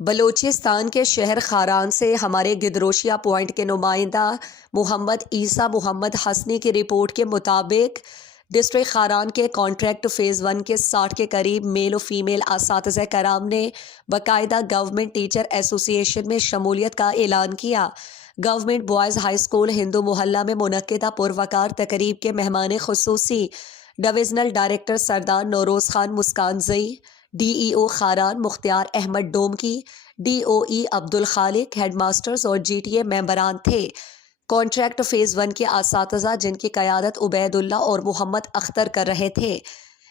بلوچستان کے شہر خاران سے ہمارے گدروشیا پوائنٹ کے نمائندہ محمد عیسیٰ محمد حسنی کی رپورٹ کے مطابق ڈسٹرکٹ خاران کے کانٹریکٹ فیز 1 کے 60 کے قریب میل و فیمیل اساتذہ کرام نے باقاعدہ گورنمنٹ ٹیچر ایسوسی ایشن میں شمولیت کا اعلان کیا۔ گورنمنٹ بوائز ہائی اسکول ہندو محلہ میں منعقدہ پروقار تقریب کے مہمان خصوصی ڈویژنل ڈائریکٹر سردار نوروز خان مسکان زئی، ڈی ای او خاران مختار احمد ڈومکی، ڈی او ای عبدالخالق، ہیڈ ماسٹرز اور جی ٹی اے ممبران تھے۔ کانٹریکٹ فیز 1 کے اساتذہ، جن کی قیادت عبید اللہ اور محمد اختر کر رہے تھے،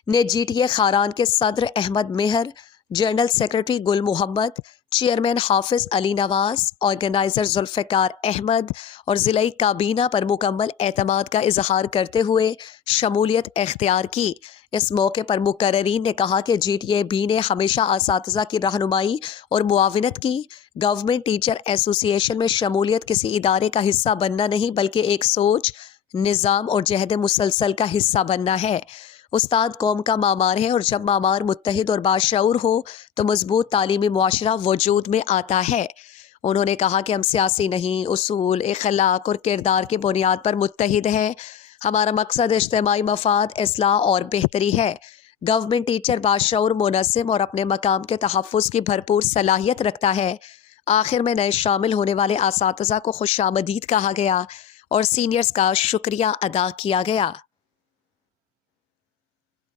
نے جی ٹی اے خاران کے صدر احمد مہر، جنرل سیکرٹری گل محمد، چیئرمین حافظ علی نواز، آرگنائزر ذوالفقار احمد اور ضلعی کابینہ پر مکمل اعتماد کا اظہار کرتے ہوئے شمولیت اختیار کی۔ اس موقع پر مقررین نے کہا کہ جی ٹی اے بی نے ہمیشہ اساتذہ کی رہنمائی اور معاونت کی۔ گورنمنٹ ٹیچر ایسوسی ایشن میں شمولیت کسی ادارے کا حصہ بننا نہیں بلکہ ایک سوچ، نظام اور جہد مسلسل کا حصہ بننا ہے۔ استاد قوم کا معمار ہے اور جب معمار متحد اور باشعور ہو تو مضبوط تعلیمی معاشرہ وجود میں آتا ہے۔ انہوں نے کہا کہ ہم سیاسی نہیں، اصول، اخلاق اور کردار کی بنیاد پر متحد ہیں۔ ہمارا مقصد اجتماعی مفاد، اصلاح اور بہتری ہے۔ گورنمنٹ ٹیچر باشعور، منظم اور اپنے مقام کے تحفظ کی بھرپور صلاحیت رکھتا ہے۔ آخر میں نئے شامل ہونے والے اساتذہ کو خوش آمدید کہا گیا اور سینئرز کا شکریہ ادا کیا گیا۔